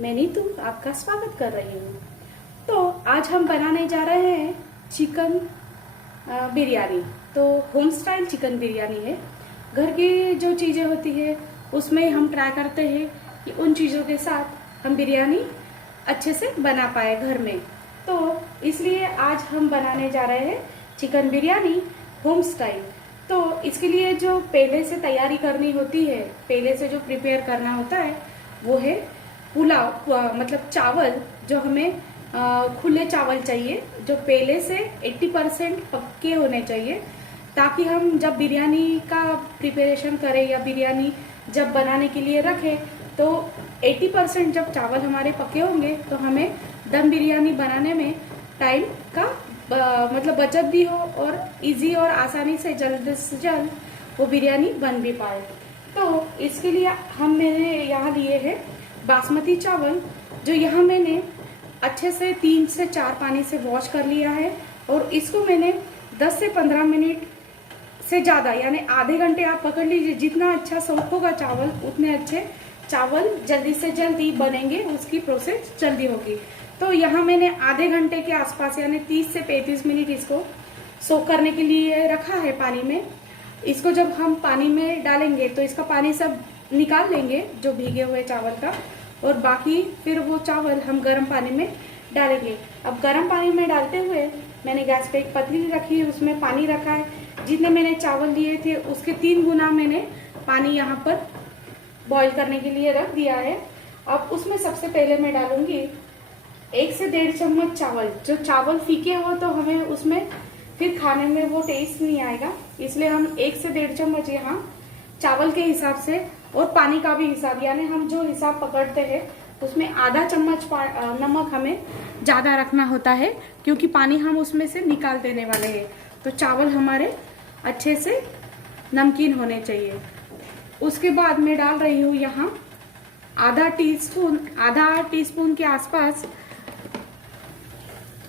मैं नीतू आपका स्वागत कर रही हूँ। तो आज हम बनाने जा रहे हैं चिकन बिरयानी। तो होम स्टाइल चिकन बिरयानी है। घर की जो चीज़ें होती है उसमें हम ट्राई करते हैं कि उन चीज़ों के साथ हम बिरयानी अच्छे से बना पाए घर में। तो इसलिए आज हम बनाने जा रहे हैं चिकन बिरयानी होम स्टाइल। तो इसके लिए जो पहले से तैयारी करनी होती है, पहले से जो प्रिपेयर करना होता है वो है पुलाव, मतलब चावल जो हमें खुले चावल चाहिए, जो पहले से 80% पक्के होने चाहिए, ताकि हम जब बिरयानी का प्रिपरेशन करें या बिरयानी जब बनाने के लिए रखें तो 80% जब चावल हमारे पके होंगे तो हमें दम बिरयानी बनाने में टाइम का मतलब बचत भी हो और इजी और आसानी से जल्द से जल्द वो बिरयानी बन भी पाए। तो इसके लिए मैंने यहाँ लिए हैं बासमती चावल, जो यहाँ मैंने अच्छे से 3 से 4 पानी से वॉश कर लिया है और इसको मैंने 10 से 15 मिनट से ज़्यादा यानी आधे घंटे आप पकड़ लीजिए। जितना अच्छा सोख होगा चावल उतने अच्छे चावल जल्दी से जल्दी बनेंगे, उसकी प्रोसेस जल्दी होगी। तो यहाँ मैंने आधे घंटे के आसपास यानी 30 से 35 मिनट इसको सोख करने के लिए रखा है पानी में। इसको जब हम पानी में डालेंगे तो इसका पानी सब निकाल लेंगे जो भीगे हुए चावल का, और बाकी फिर वो चावल हम गर्म पानी में डालेंगे। अब गर्म पानी में डालते हुए मैंने गैस पे एक पतीली रखी है, उसमें पानी रखा है। जितने मैंने चावल लिए थे उसके 3 गुना मैंने पानी यहाँ पर बॉईल करने के लिए रख दिया है। अब उसमें सबसे पहले मैं डालूंगी 1 से 1.5 चम्मच चावल। जो चावल फीके हो तो हमें उसमें फिर खाने में वो टेस्ट नहीं आएगा, इसलिए हम 1 से 1.5 चम्मच यहाँ चावल के हिसाब से और पानी का भी हिसाब, यानी हम जो हिसाब पकड़ते हैं उसमें आधा चम्मच नमक हमें ज़्यादा रखना होता है, क्योंकि पानी हम उसमें से निकाल देने वाले हैं। तो चावल हमारे अच्छे से नमकीन होने चाहिए। उसके बाद मैं डाल रही हूँ यहाँ आधा टीस्पून के आसपास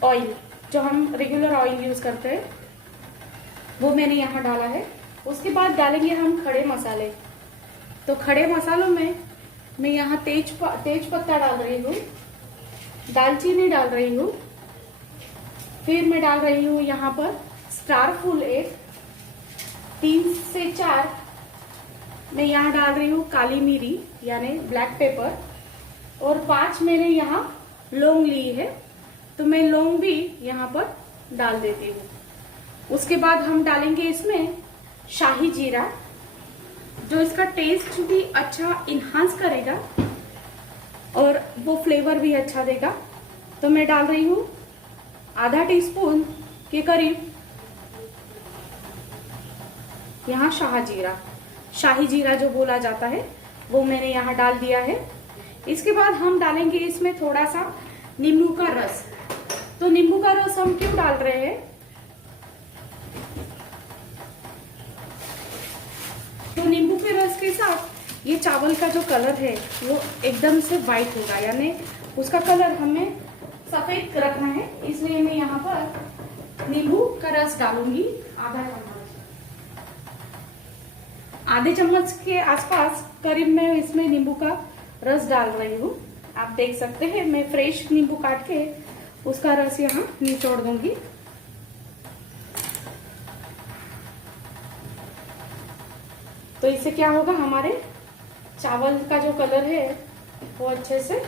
ऑयल, जो हम रेगुलर ऑयल यूज करते हैं वो मैंने यहाँ डाला है। उसके बाद डालेंगे हम खड़े मसाले। तो खड़े मसालों में मैं यहाँ तेज पत्ता डाल रही हूँ, दालचीनी डाल रही हूँ, फिर मैं डाल रही हूँ यहाँ पर स्टार फूल 3 से 4 मैं यहाँ डाल रही हूँ काली मिरी यानी ब्लैक पेपर, और 5 मैंने यहाँ लौंग ली है, तो मैं लौंग भी यहाँ पर डाल देती हूँ। उसके बाद हम डालेंगे इसमें शाही जीरा, जो इसका टेस्ट भी अच्छा इन्हांस करेगा और वो फ्लेवर भी अच्छा देगा। तो मैं डाल रही हूँ आधा टीस्पून के करीब यहाँ शाही जीरा जो बोला जाता है वो मैंने यहाँ डाल दिया है। इसके बाद हम डालेंगे इसमें थोड़ा सा नींबू का रस। तो नींबू का रस हम क्यों डाल रहे हैं, तो नींबू के रस के साथ ये चावल का जो कलर है वो एकदम से वाइट होगा, यानी उसका कलर हमें सफेद रखना है, इसलिए मैं यहाँ पर नींबू का रस डालूंगी आधे चम्मच के आसपास करीब मैं इसमें नींबू का रस डाल रही हूँ। आप देख सकते हैं मैं फ्रेश नींबू काट के उसका रस यहाँ निचोड़ दूंगी। तो इससे क्या होगा, हमारे चावल का जो कलर है वो अच्छे से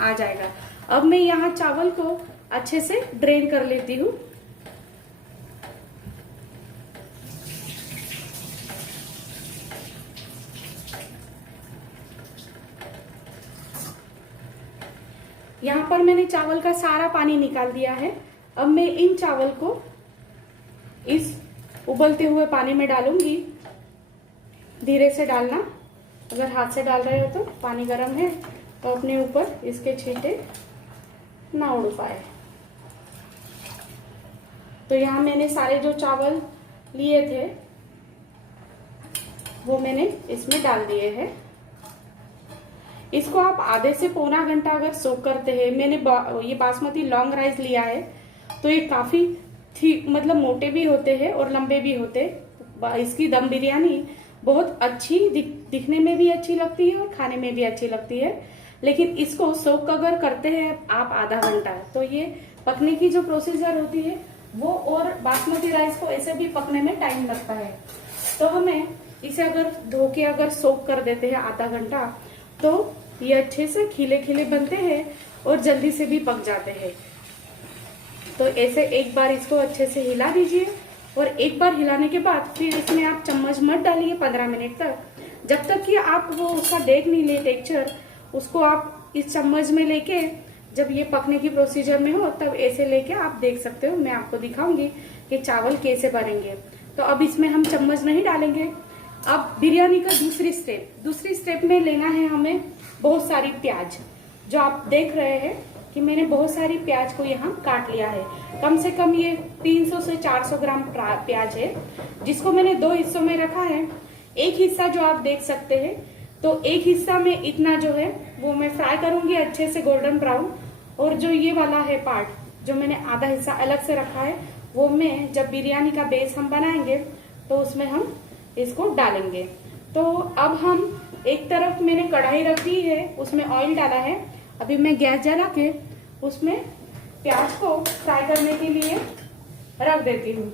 आ जाएगा। अब मैं यहाँ चावल को अच्छे से ड्रेन कर लेती हूँ। यहाँ पर मैंने चावल का सारा पानी निकाल दिया है। अब मैं इन चावल को इस उबलते हुए पानी में डालूंगी। धीरे से डालना, अगर हाथ से डाल रहे हो तो पानी गर्म है तो अपने ऊपर इसके छींटे ना उड़ पाए। तो यहाँ मैंने सारे जो चावल लिए थे वो मैंने इसमें डाल दिए हैं। इसको आप आधे से पौना घंटा अगर सोक करते हैं, मैंने ये बासमती लॉन्ग राइस लिया है तो ये काफी मतलब मोटे भी होते हैं और लंबे भी होते हैं। इसकी दम बिरयानी बहुत अच्छी दिखने में भी अच्छी लगती है और खाने में भी अच्छी लगती है। लेकिन इसको सोक अगर करते हैं आप आधा घंटा, तो ये पकने की जो प्रोसीजर होती है वो, और बासमती राइस को ऐसे भी पकने में टाइम लगता है। तो हमें इसे अगर धो के अगर सोक कर देते हैं आधा घंटा, तो ये अच्छे से खिले खिले बनते हैं और जल्दी से भी पक जाते हैं। तो ऐसे एक बार इसको अच्छे से हिला दीजिए, और एक बार हिलाने के बाद फिर इसमें आप चम्मच मत डालिए 15 मिनट तक, जब तक कि आप वो उसका देख नहीं ले टेक्सचर। उसको आप इस चम्मच में लेके, जब ये पकने की प्रोसीजर में हो तब ऐसे लेके आप देख सकते हो। मैं आपको दिखाऊंगी कि चावल कैसे बनेंगे। तो अब इसमें हम चम्मच नहीं डालेंगे। अब बिरयानी का दूसरी स्टेप में लेना है हमें बहुत सारी प्याज। जो आप देख रहे हैं कि मैंने बहुत सारी प्याज को यहाँ काट लिया है। कम से कम ये 300 से 400 ग्राम प्याज है, जिसको मैंने 2 हिस्सों में रखा है। एक हिस्सा जो आप देख सकते हैं, तो एक हिस्सा में इतना जो है वो मैं फ्राई करूंगी अच्छे से गोल्डन ब्राउन, और जो ये वाला है पार्ट जो मैंने आधा हिस्सा अलग से रखा है, वो मैं जब बिरयानी का बेस हम बनाएंगे तो उसमें हम इसको डालेंगे। तो अब हम एक तरफ मैंने कढ़ाई रखी है, उसमें ऑयल डाला है। अभी मैं गैस जला के उसमें प्याज को फ्राई करने के लिए रख देती हूँ।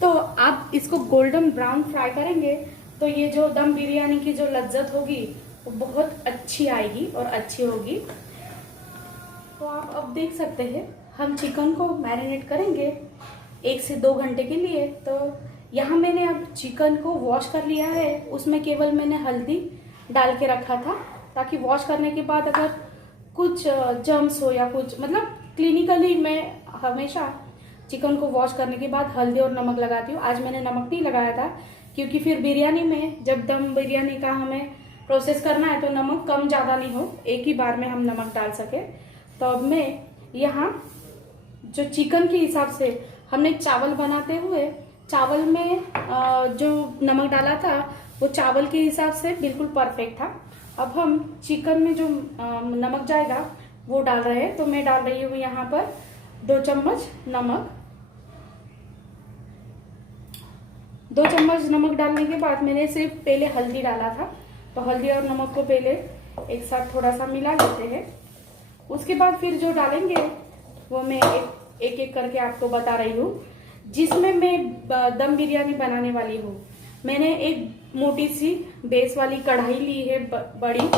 तो आप इसको गोल्डन ब्राउन फ्राई करेंगे तो ये जो दम बिरयानी की जो लज्जत होगी वो बहुत अच्छी आएगी और अच्छी होगी। तो आप अब देख सकते हैं हम चिकन को मैरिनेट करेंगे 1 से 2 घंटे के लिए। तो यहाँ मैंने अब चिकन को वॉश कर लिया है, उसमें केवल मैंने हल्दी डाल के रखा था, ताकि वॉश करने के बाद अगर कुछ जर्म्स हो या कुछ, मतलब क्लिनिकली मैं हमेशा चिकन को वॉश करने के बाद हल्दी और नमक लगाती हूँ। आज मैंने नमक नहीं लगाया था, क्योंकि फिर बिरयानी में जब दम बिरयानी का हमें प्रोसेस करना है तो नमक कम ज़्यादा नहीं हो, एक ही बार में हम नमक डाल सके। तो अब मैं यहाँ जो चिकन के हिसाब से हमने चावल बनाते हुए, चावल में जो नमक डाला था वो चावल के हिसाब से बिल्कुल परफेक्ट था। अब हम चिकन में जो नमक जाएगा वो डाल रहे हैं। तो मैं डाल रही हूँ यहाँ पर 2 चम्मच नमक। 2 चम्मच नमक डालने के बाद मैंने सिर्फ पहले हल्दी डाला था, तो हल्दी और नमक को पहले एक साथ थोड़ा सा मिला लेते हैं। उसके बाद फिर जो डालेंगे वो मैं एक एक करके आपको बता रही हूँ। जिसमें मैं दम बिरयानी बनाने वाली हूँ, मैंने एक मोटी सी बेस वाली कढ़ाई ली है बड़ी,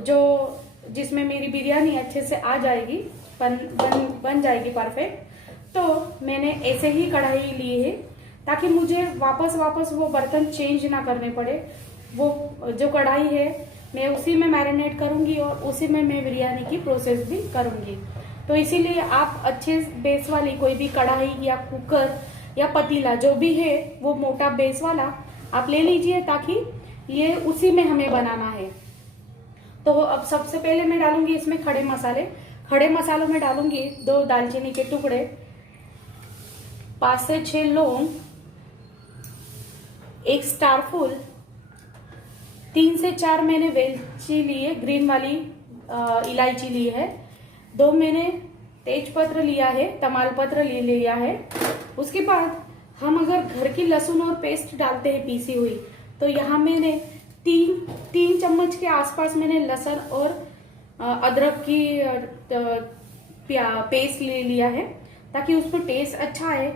जो जिसमें मेरी बिरयानी अच्छे से आ जाएगी, बन जाएगी परफेक्ट। तो मैंने ऐसे ही कढ़ाई ली है ताकि मुझे वापस वो बर्तन चेंज ना करने पड़े। वो जो कढ़ाई है मैं उसी में मैरिनेट करूंगी और उसी में मैं बिरयानी की प्रोसेस भी करूंगी। तो इसीलिए आप अच्छे बेस वाली कोई भी कढ़ाई या कुकर या पतीला जो भी है वो मोटा बेस वाला आप ले लीजिए, ताकि ये उसी में हमें बनाना है। तो अब सबसे पहले मैं डालूंगी इसमें खड़े मसाले। खड़े मसालों में डालूंगी 2 दालचीनी के टुकड़े, 5 से 6 लौंग, 1 स्टार फूल, 3 से 4 मैंने वेलची ली है, ग्रीन वाली इलायची ली है, 2 मैंने तेज पत्र लिया है, तमालपत्र ले लिया है। उसके बाद हम अगर घर की लहसुन और पेस्ट डालते हैं पीसी हुई, तो यहाँ मैंने 3 चम्मच के आसपास मैंने लहसुन और अदरक की पेस्ट ले लिया है, ताकि उसमें टेस्ट अच्छा आए।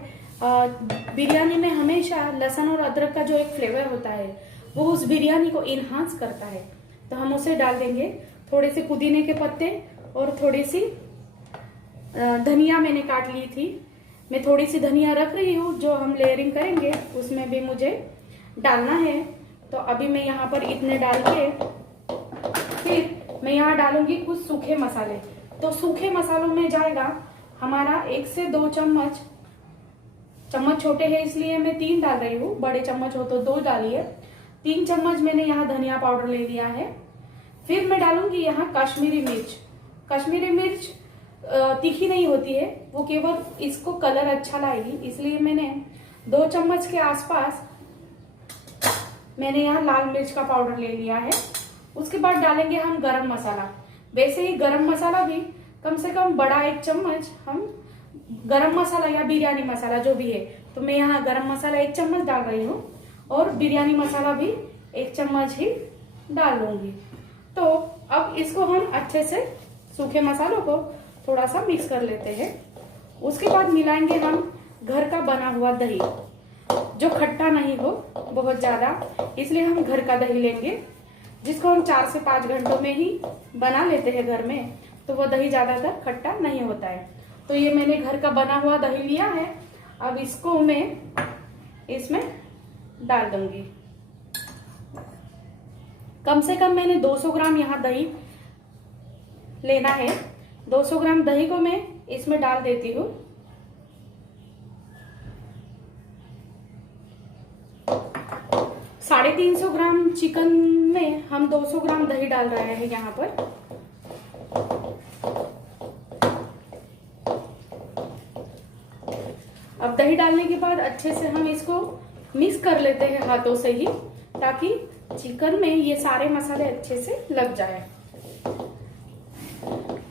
बिरयानी में हमेशा लहसुन और अदरक का जो एक फ्लेवर होता है वो उस बिरयानी को इन्हांस करता है। तो हम उसे डाल देंगे। थोड़े से पुदीने के पत्ते और थोड़ी सी धनिया मैंने काट ली थी, मैं थोड़ी सी धनिया रख रही हूँ, जो हम लेयरिंग करेंगे उसमें भी मुझे डालना है। तो अभी मैं यहाँ पर इतने डाल के फिर मैं यहाँ डालूंगी कुछ सूखे मसाले। तो सूखे मसालों में जाएगा हमारा 1 से 2 चम्मच, चम्मच छोटे हैं इसलिए मैं 3 डाल रही हूँ, बड़े चम्मच हो तो 2 डालिए। 3 चम्मच मैंने यहाँ धनिया पाउडर ले लिया है। फिर मैं डालूंगी यहाँ कश्मीरी मिर्च। कश्मीरी मिर्च तीखी नहीं होती है, वो केवल इसको कलर अच्छा लाएगी, इसलिए मैंने 2 चम्मच के आसपास मैंने यहाँ लाल मिर्च का पाउडर ले लिया है। उसके बाद डालेंगे हम गरम मसाला। वैसे ही गरम मसाला भी कम से कम बड़ा 1 चम्मच हम गरम मसाला या बिरयानी मसाला जो भी है, तो मैं यहाँ गरम मसाला 1 चम्मच डाल रही हूँ। और बिरयानी मसाला भी 1 चम्मच ही डाल लूंगी। तो अब इसको हम अच्छे से सूखे मसालों को थोड़ा सा मिक्स कर लेते हैं। उसके बाद मिलाएंगे हम घर का बना हुआ दही, जो खट्टा नहीं हो बहुत ज्यादा, इसलिए हम घर का दही लेंगे, जिसको हम 4 से 5 घंटों में ही बना लेते हैं घर में, तो वो दही ज्यादातर खट्टा नहीं होता है। तो ये मैंने घर का बना हुआ दही लिया है। अब इसको मैं इसमें डाल दूंगी। कम से कम मैंने 200 ग्राम यहाँ दही लेना है। 200 ग्राम दही को मैं इसमें डाल देती हूँ। साढ़े 300 ग्राम चिकन में हम 200 ग्राम दही डाल रहे हैं यहाँ पर। अब दही डालने के बाद अच्छे से हम इसको मिक्स कर लेते हैं हाथों से ही, ताकि चिकन में ये सारे मसाले अच्छे से लग जाए।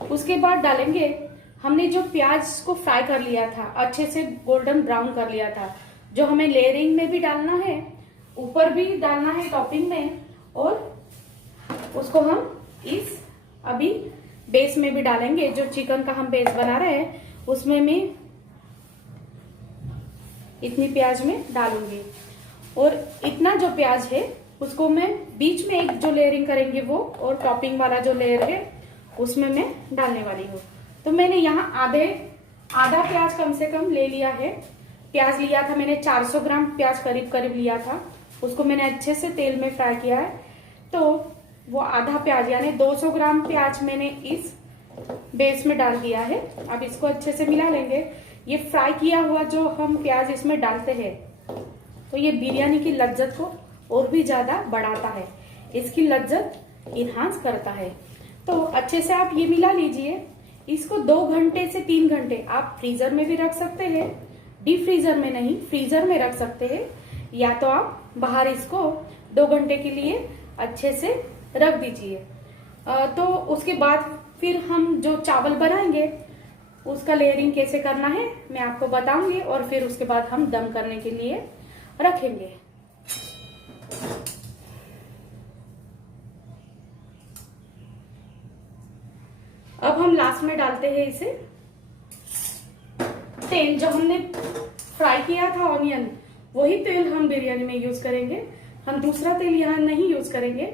उसके बाद डालेंगे हमने जो प्याज को फ्राई कर लिया था, अच्छे से गोल्डन ब्राउन कर लिया था, जो हमें लेयरिंग में भी डालना है, ऊपर भी डालना है टॉपिंग में, और उसको हम इस अभी बेस में भी डालेंगे। जो चिकन का हम बेस बना रहे हैं उसमें मैं इतनी प्याज में डालूंगी, और इतना जो प्याज है उसको मैं बीच में एक जो लेयरिंग करेंगे वो, और टॉपिंग वाला जो लेयर है उसमें मैं डालने वाली हूँ। तो मैंने यहाँ आधा प्याज कम से कम ले लिया है। प्याज लिया था मैंने 400 ग्राम प्याज करीब करीब लिया था, उसको मैंने अच्छे से तेल में फ्राई किया है। तो वो आधा प्याज यानी 200 ग्राम प्याज मैंने इस बेस में डाल दिया है। अब इसको अच्छे से मिला लेंगे। ये फ्राई किया हुआ जो हम प्याज इसमें डालते हैं तो ये बिरयानी की लज्जत को और भी ज्यादा बढ़ाता है, इसकी लज्जत इन्हांस करता है। तो अच्छे से आप ये मिला लीजिए। इसको 2 घंटे से 3 घंटे आप फ्रीजर में भी रख सकते हैं, डीप फ्रीजर में नहीं, फ्रीजर में रख सकते हैं, या तो आप बाहर इसको 2 घंटे के लिए अच्छे से रख दीजिए। तो उसके बाद फिर हम जो चावल बनाएंगे उसका लेयरिंग कैसे करना है मैं आपको बताऊंगी, और फिर उसके बाद हम दम करने के लिए रखेंगे। अब हम लास्ट में डालते हैं इसे तेल, जो हमने फ्राई किया था ऑनियन, वही तेल हम बिरयानी में यूज करेंगे। हम दूसरा तेल यहाँ नहीं यूज करेंगे।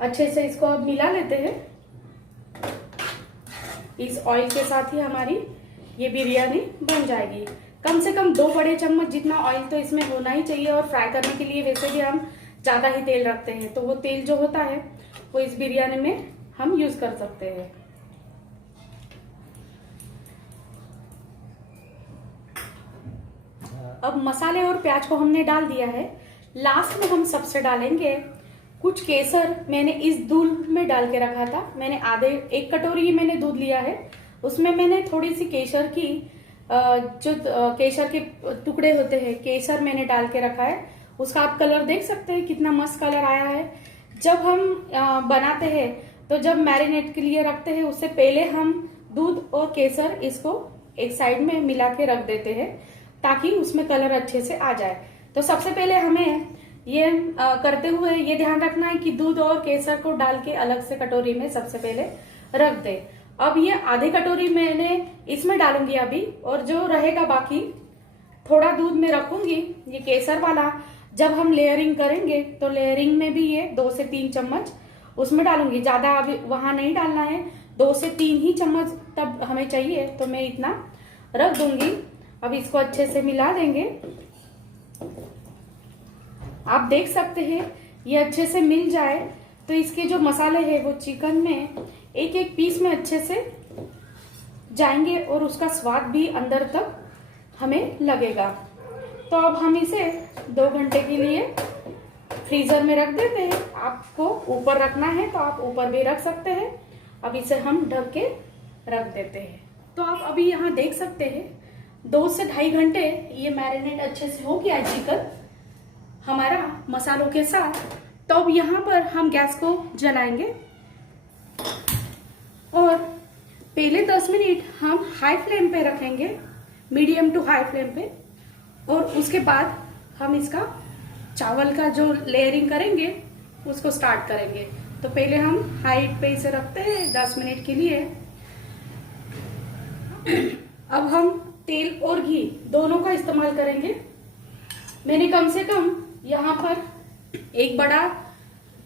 अच्छे से इसको अब मिला लेते हैं। इस ऑयल के साथ ही हमारी ये बिरयानी बन जाएगी। कम से कम 2 बड़े चम्मच जितना ऑयल तो इसमें होना ही चाहिए, और फ्राई करने के लिए वैसे भी हम ज्यादा ही तेल रखते हैं, तो वो तेल जो होता है वो इस बिरयानी में हम यूज कर सकते हैं। अब मसाले और प्याज को हमने डाल दिया है। लास्ट में हम सबसे डालेंगे कुछ केसर। मैंने इस दूध में डाल के रखा था। मैंने 1 कटोरी मैंने दूध लिया है, उसमें मैंने थोड़ी सी केसर की जो केसर के टुकड़े होते हैं, केसर मैंने डाल के रखा है। उसका आप कलर देख सकते हैं कितना मस्त कलर आया है। जब हम बनाते हैं तो जब मैरिनेट के लिए रखते हैं उससे पहले हम दूध और केसर इसको एक साइड में मिला के रख देते हैं, ताकि उसमें कलर अच्छे से आ जाए। तो सबसे पहले हमें ये करते हुए ये ध्यान रखना है कि दूध और केसर को डाल के अलग से कटोरी में सबसे पहले रख दे। अब ये आधी कटोरी मैंने इसमें डालूंगी अभी, और जो रहेगा बाकी थोड़ा दूध में रखूंगी ये केसर वाला। जब हम लेयरिंग करेंगे तो लेयरिंग में भी ये 2 से 3 चम्मच उसमें डालूंगी, ज्यादा अभी वहां नहीं डालना है, 2 से 3 ही चम्मच तब हमें चाहिए, तो मैं इतना रख दूंगी। अब इसको अच्छे से मिला देंगे। आप देख सकते हैं ये अच्छे से मिल जाए तो इसके जो मसाले हैं वो चिकन में एक एक पीस में अच्छे से जाएंगे, और उसका स्वाद भी अंदर तक हमें लगेगा। तो अब हम इसे 2 घंटे के लिए फ्रीजर में रख देते हैं। आपको ऊपर रखना है तो आप ऊपर भी रख सकते हैं। अब इसे हम ढक के रख देते हैं। तो आप अभी यहाँ देख सकते हैं 2 से 2.5 घंटे ये मैरिनेट अच्छे से हो गया है चिकन हमारा मसालों के साथ। तो अब यहाँ पर हम गैस को जलाएंगे, और पहले 10 मिनट हम हाई फ्लेम पे रखेंगे, मीडियम टू हाई फ्लेम पे, और उसके बाद हम इसका चावल का जो लेयरिंग करेंगे उसको स्टार्ट करेंगे। तो पहले हम हाई पे इसे रखते हैं 10 मिनट के लिए। अब हम तेल और घी दोनों का इस्तेमाल करेंगे। मैंने कम से कम यहाँ पर एक बड़ा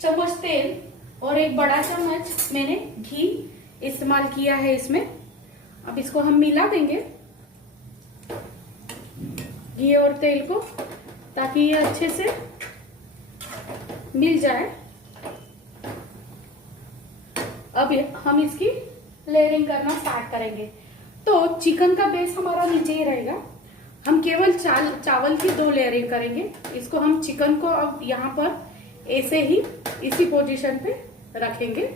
चम्मच तेल और एक बड़ा चम्मच मैंने घी इस्तेमाल किया है इसमें। अब इसको हम मिला देंगे घी और तेल को, ताकि ये अच्छे से मिल जाए। अब हम इसकी लेयरिंग करना स्टार्ट करेंगे। तो चिकन का बेस हमारा नीचे ही रहेगा। हम केवल चावल की 2 लेयरिंग करेंगे। इसको हम चिकन को अब यहाँ पर ऐसे ही इसी पोजीशन पे रखेंगे।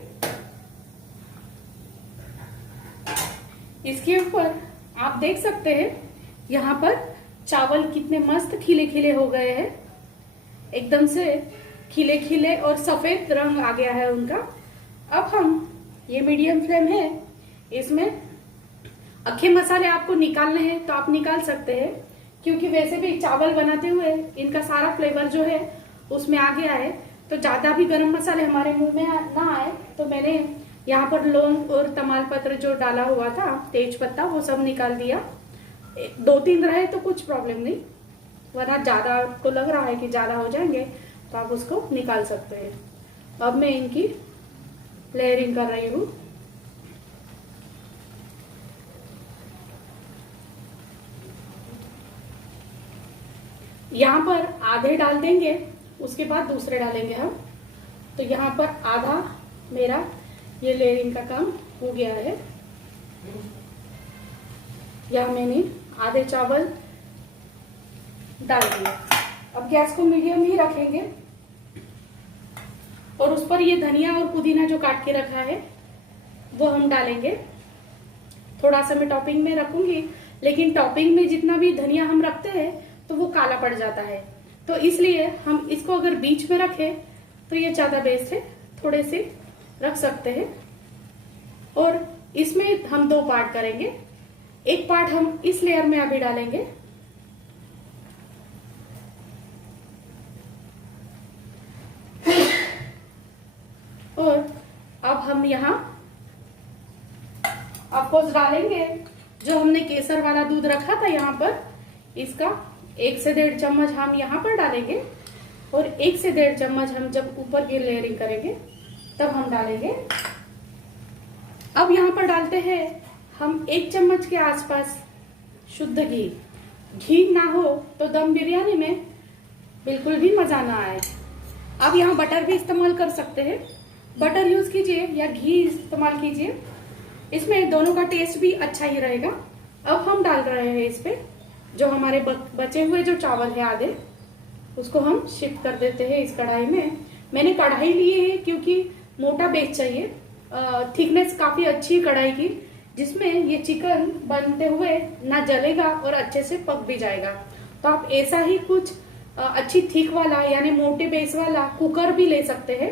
इसके ऊपर आप देख सकते हैं यहाँ पर चावल कितने मस्त खिले खिले हो गए हैं, एकदम से खिले खिले और सफेद रंग आ गया है उनका। अब हम ये मीडियम फ्लेम है, इसमें अक्खे मसाले आपको निकालने हैं तो आप निकाल सकते हैं, क्योंकि वैसे भी चावल बनाते हुए इनका सारा फ्लेवर जो है उसमें आ गया है। तो ज्यादा भी गरम मसाले हमारे मुंह में ना आए, तो मैंने यहाँ पर लौंग और तमालपत्र जो डाला हुआ था, तेज पत्ता, वो सब निकाल दिया। 2-3 रहे तो कुछ प्रॉब्लम नहीं, वरना ज्यादा आपको लग रहा है कि ज्यादा हो जाएंगे तो आप उसको निकाल सकते हैं। अब मैं इनकी लेयरिंग कर रही हूँ। यहाँ पर आधे डाल देंगे, उसके बाद दूसरे डालेंगे हम। तो यहाँ पर आधा मेरा ये लेयरिंग का काम हो गया है। यहाँ मैंने आधे चावल डाल दिए। अब गैस को मीडियम ही रखेंगे और उस पर ये धनिया और पुदीना जो काट के रखा है वो हम डालेंगे। थोड़ा सा मैं टॉपिंग में रखूंगी, लेकिन टॉपिंग में जितना भी धनिया हम रखते हैं तो वो काला पड़ जाता है, तो इसलिए हम इसको अगर बीच में रखें तो ये ज्यादा बेस्ट है। थोड़े से रख सकते हैं। और इसमें हम 2 पार्ट करेंगे। एक पार्ट हम इस लेयर में अभी डालेंगे, और अब हम यहाँ अफकोर्स डालेंगे जो हमने केसर वाला दूध रखा था यहाँ पर, इसका 1 से 1.5 चम्मच हम यहाँ पर डालेंगे, और 1 से 1.5 चम्मच हम जब ऊपर की लेयरिंग करेंगे तब हम डालेंगे। अब यहाँ पर डालते हैं हम 1 चम्मच के आसपास शुद्ध घी। घी ना हो तो दम बिरयानी में बिल्कुल भी मजा ना आए। अब यहाँ बटर भी इस्तेमाल कर सकते हैं, बटर यूज कीजिए या घी इस्तेमाल कीजिए, इसमें दोनों का टेस्ट भी अच्छा ही रहेगा। अब हम डाल रहे हैं इस पे जो हमारे बचे हुए जो चावल है आधे, उसको हम शिफ्ट कर देते हैं इस कढ़ाई में। मैंने कढ़ाई ली है क्योंकि मोटा बेस चाहिए, थिकनेस काफी अच्छी कढ़ाई की, जिसमें ये चिकन बनते हुए ना जलेगा और अच्छे से पक भी जाएगा। तो आप ऐसा ही कुछ अच्छी थिक वाला यानी मोटे बेस वाला कुकर भी ले सकते हैं,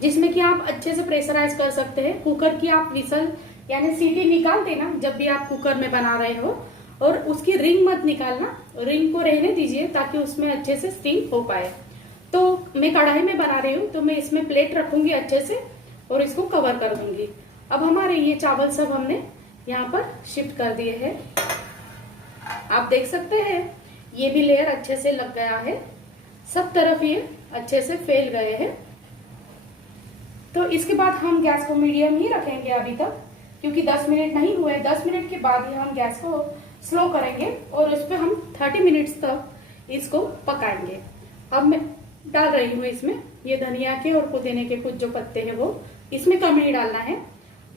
जिसमें कि आप अच्छे से प्रेशराइज कर सकते हैं। कुकर की आप विसल यानी सीटी निकाल देना जब भी आप कुकर में बना रहे हो, और उसकी रिंग मत निकालना, रिंग को रहने दीजिए ताकि उसमें अच्छे से स्टीम हो पाए। तो मैं कढ़ाई में बना रही हूँ तो मैं इसमें प्लेट रखूंगी अच्छे से और इसको कवर कर दूंगी। अब हमारे ये चावल सब हमने यहाँ पर शिफ्ट कर दिए हैं। आप देख सकते हैं ये भी लेयर अच्छे से लग गया है, सब तरफ ये अच्छे से फैल गए हैं। तो इसके बाद हम गैस को मीडियम ही रखेंगे अभी तक, क्योंकि 10 मिनट नहीं हुए। 10 मिनट के बाद ही हम गैस को स्लो करेंगे और इस पे हम 30 मिनट्स तक इसको पकाएंगे। अब मैं डाल रही हूँ इसमें ये धनिया के और पुदीने के कुछ जो पत्ते हैं वो इसमें कम ही डालना है,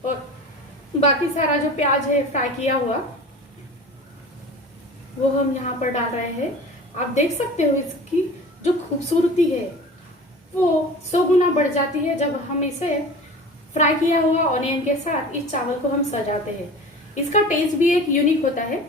और बाकी सारा जो प्याज है फ्राई किया हुआ वो हम यहाँ पर डाल रहे हैं। आप देख सकते हो इसकी जो खूबसूरती है वो 100 गुना बढ़ जाती है जब हम इसे फ्राई किया हुआ ऑनियन के साथ इस चावल को हम सजाते हैं। इसका टेस्ट भी एक यूनिक होता है।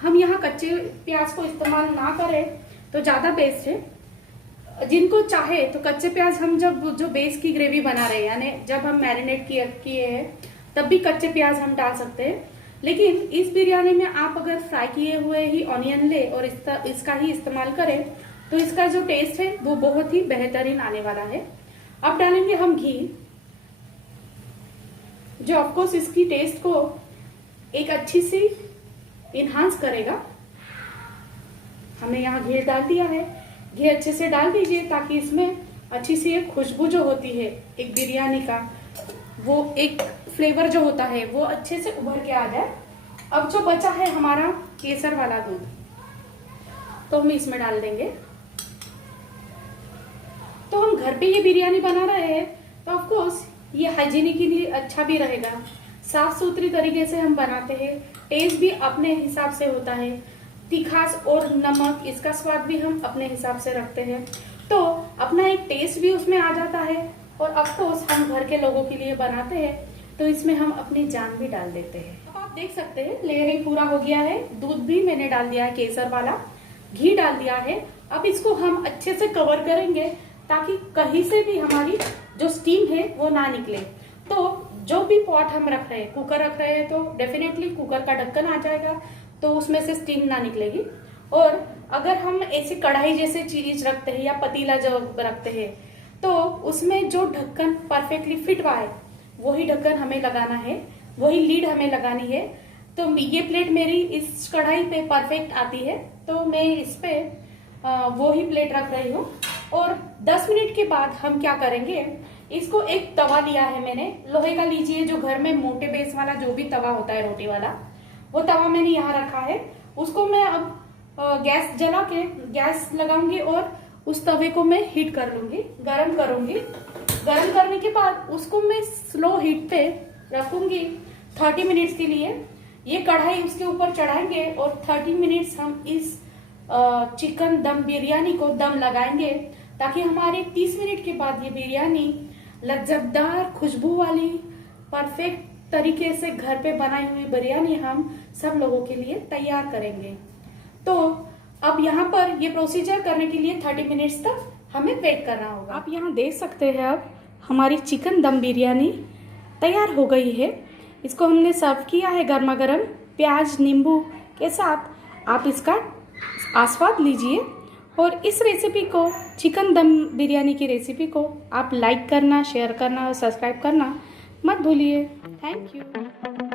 हम यहाँ कच्चे प्याज को इस्तेमाल ना करें तो ज्यादा बेस्ट है। जिनको चाहे तो कच्चे प्याज हम जब जो बेस की ग्रेवी बना रहे हैं, यानी जब हम मैरिनेट किए हैं तब भी कच्चे प्याज हम डाल सकते हैं। लेकिन इस बिरयानी में आप अगर फ्राई किए हुए ही ऑनियन ले और इसका ही इस्तेमाल करें तो इसका जो टेस्ट है वो बहुत ही बेहतरीन आने वाला है। अब डालेंगे हम घी, जो ऑफकोर्स इसकी टेस्ट को एक अच्छी सी इन्हांस करेगा। हमने यहाँ घी डाल दिया है। घी अच्छे से डाल दीजिए ताकि इसमें अच्छी सी एक खुशबू जो होती है एक बिरयानी का, वो एक फ्लेवर जो होता है वो अच्छे से उभर के आ जाए। अब जो बचा है हमारा केसर वाला दूध, तो हम इसमें डाल देंगे। तो हम घर पे ये बिरयानी बना रहे हैं तो ऑफ कोर्स ये हाइजीनिक के लिए अच्छा भी रहेगा, साफ सुथरी तरीके से हम बनाते हैं, टेस्ट भी अपने हिसाब से होता है, तीखास और नमक इसका स्वाद भी हम अपने हिसाब से रखते हैं, तो अपना एक टेस्ट भी उसमें आ जाता है। और ऑफ कोर्स हम घर के लोगों के लिए बनाते हैं तो इसमें हम अपनी जान भी डाल देते हैं। अब आप देख सकते हैं लेयरिंग पूरा हो गया है, दूध भी मैंने डाल दिया है केसर वाला, घी डाल दिया है। अब इसको हम अच्छे से कवर करेंगे ताकि कहीं से भी हमारी जो स्टीम है वो ना निकले। तो जो भी पॉट हम रख रहे हैं, कुकर रख रहे हैं तो डेफिनेटली कुकर का ढक्कन आ जाएगा तो उसमें से स्टीम ना निकलेगी। और अगर हम ऐसी कढ़ाई जैसे चीज रखते हैं या पतीला जो रखते हैं तो उसमें जो ढक्कन परफेक्टली फिट हुआ है वही ढक्कन हमें लगाना है, वही लीड हमें लगानी है। तो ये प्लेट मेरी इस कढ़ाई पे परफेक्ट आती है तो मैं इस पे वो ही प्लेट रख रही हूँ। और 10 मिनट के बाद हम क्या करेंगे, इसको एक तवा लिया है मैंने, लोहे का लीजिए, जो घर में मोटे बेस वाला जो भी तवा होता है रोटी वाला, वो तवा मैंने यहाँ रखा है। उसको मैं अब गैस जला के गैस लगाऊंगी और उस तवे को मैं हीट कर लूंगी, गरम करूंगी। गरम करने के बाद उसको मैं स्लो हीट पे रखूंगी 30 मिनट्स के लिए। ये कढ़ाई उसके ऊपर चढ़ाएंगे और 30 मिनट्स हम इस चिकन दम बिरयानी को दम लगाएंगे ताकि हमारे 30 मिनट के बाद ये बिरयानी लज्जतदार खुशबू वाली परफेक्ट तरीके से घर पे बनाई हुई बिरयानी हम सब लोगों के लिए तैयार करेंगे। तो अब यहाँ पर ये प्रोसीजर करने के लिए 30 मिनट्स तक हमें वेट करना होगा। आप यहाँ देख सकते हैं अब हमारी चिकन दम बिरयानी तैयार हो गई है। इसको हमने सर्व किया है गर्मा गर्म प्याज नींबू के साथ। आप इसका आस्वाद लीजिए और इस रेसिपी को, चिकन दम बिरयानी की रेसिपी को आप लाइक करना, शेयर करना और सब्सक्राइब करना मत भूलिए। Thank you.